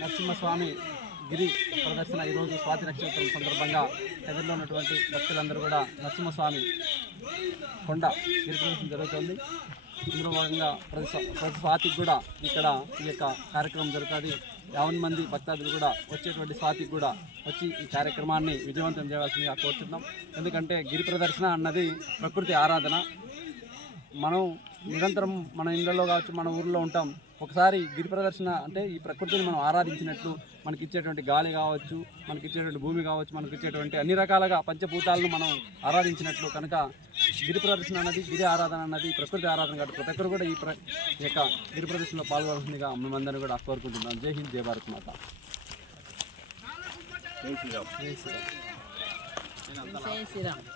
నరసింహస్వామి గిరి ప్రదర్శన ఈరోజు స్వాతి నక్షత్రం సందర్భంగా ఎదురులో ఉన్నటువంటి భక్తులందరూ కూడా నరసింహస్వామి కొండ గిరి ప్రదర్శన జరుగుతుంది. ఇందులో భాగంగా ప్రతి స్వాతికి కూడా ఇక్కడ ఈ యొక్క కార్యక్రమం జరుగుతుంది. 50 మంది భక్తాదులు కూడా వచ్చేటువంటి స్వాతికి కూడా వచ్చి ఈ కార్యక్రమాన్ని విజయవంతం చేయవలసిందిగా కోరుతున్నాం. ఎందుకంటే గిరి ప్రదర్శన అన్నది ప్రకృతి ఆరాధన. మనం నిరంతరం మన ఇళ్ళలో కావచ్చు, మన ఊర్లో ఉంటాం. ఒకసారి గిరి ప్రదర్శన అంటే ఈ ప్రకృతిని మనం ఆరాధించినట్లు, మనకి ఇచ్చేటువంటి గాలి కావచ్చు, మనకి ఇచ్చేటువంటి భూమి కావచ్చు, మనకి ఇచ్చేటువంటి అన్ని రకాలుగా పంచభూతాలను మనం ఆరాధించినట్లు. కనుక గిరి ప్రదర్శన అన్నది, గిరి ఆరాధన అన్నది ప్రకృతి ఆరాధన కాబట్టి ప్రతి ఒక్కరు కూడా ఈ యొక్క గిరి ప్రదర్శనలో పాల్గొనాల్సిందిగా మేమందరం కూడా కోరుకుంటున్నాం. జై హింద్, జై భారత్ మాత. జై శ్రీరామ్.